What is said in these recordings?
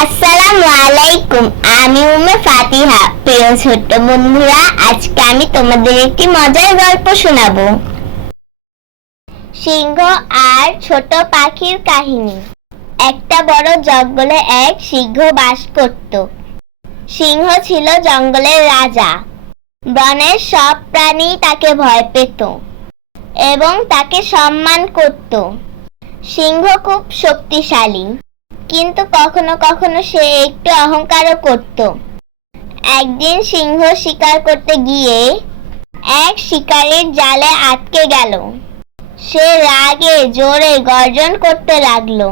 আসসালামু আলাইকুম। আমি উম্মে ফাতিহা। প্রিয় ছোট্ট বন্ধুরা, আজকে আমি তোমাদের একটি মজার গল্প শোনাবো। সিংহ আর ছোট পাখির কাহিনী। একটা বড় জঙ্গলে এক সিংহ বাস করত। সিংহ ছিল জঙ্গলের রাজা। বনের সব প্রাণী তাকে ভয় পেত এবং তাকে সম্মান করত। সিংহ খুব শক্তিশালী, কিন্তু কখনো কখনো সে একটু অহংকারও করত। একদিন সিংহ শিকার করতে গিয়ে এক শিকারীর জালে আটকে গেল। সে রাগে জোরে গর্জন করতে লাগলো,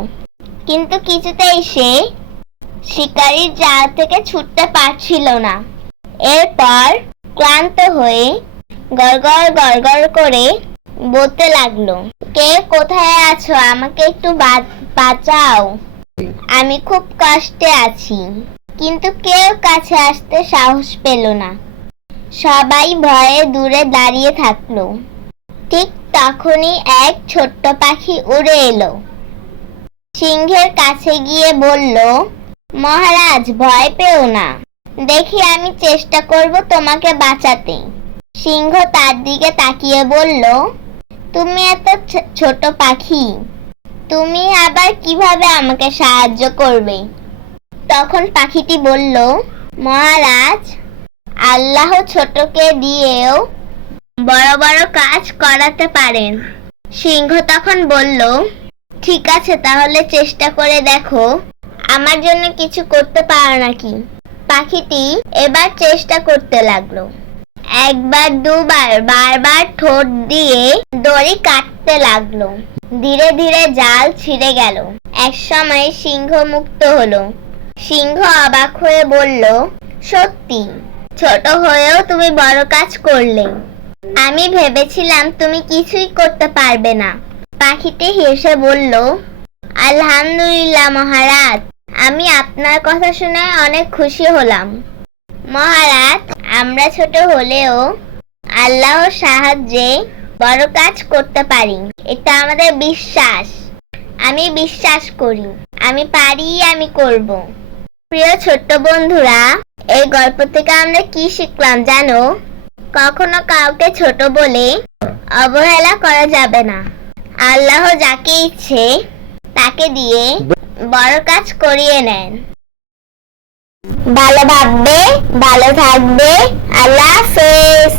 কিন্তু কিছুতেই সে শিকারীর জাল থেকে ছুটতে পারছিল না। এরপর ক্লান্ত হয়ে গড়গড় গড়গড় করে বলতে লাগলো, কে কোথায় আছো? আমাকে একটু বাঁচাও, আমি খুব কষ্টে আছি। কিন্তু কেউ কাছে আসতে সাহস পেল না। সবাই ভয়ে দূরে দাঁড়িয়ে থাকলো। ঠিক তখনই এক ছোট্ট পাখি উড়ে এলো। সিংহের কাছে গিয়ে বলল, মহারাজ, ভয় পেও না, দেখি আমি চেষ্টা করব তোমাকে বাঁচাতে। সিংহ তার দিকে তাকিয়ে বলল, তুমি এত ছোট পাখি, তুমি আবার কিভাবে আমাকে সাহায্য করবে? তখন পাখিটি বলল, মহারাজ, আল্লাহ ছোটকে দিয়েও বড় বড় কাজ করাতে পারেন। সিংহ তখন বলল, ঠিক আছে, তাহলে চেষ্টা করে দেখো, আমার জন্য কিছু করতে পারো নাকি? পাখিটি এবার চেষ্টা করতে লাগলো। একবার দুবার বারবার ঠোঁট দিয়ে দড়ি কাটতে লাগলো। ধীরে ধীরে জাল ছিঁড়ে গেল। এক সময় সিংহ মুক্ত হলো। সিংহ অবাক হয়ে বলল, সত্যি, ছোট হয়েও তুমি বড় কাজ করলে। আমি ভেবেছিলাম তুমি কিছুই করতে পারবে না। পাখিটি হেসে বলল, আলহামদুলিল্লাহ মহারাজ, আমি আপনার কথা শুনে অনেক খুশি হলাম। মহারাজ, আমরা ছোট হলেও আল্লাহর সাহায্যে বড় কাজ করতে পারি, এটা আমাদের বিশ্বাস। আমি বিশ্বাস করি, আমি পারি, আমি করব। প্রিয় ছোট্ট বন্ধুরা, এই গল্প থেকে আমরা কি শিখলাম জানো? কখনো কাউকে ছোট বলে অবহেলা করা যাবে না। আল্লাহ যাকে ইচ্ছে তাকে দিয়ে বড় কাজ করিয়ে নেন। ভালো ভাববে, ভালো থাকবে। আল্লাহ হাফেজ।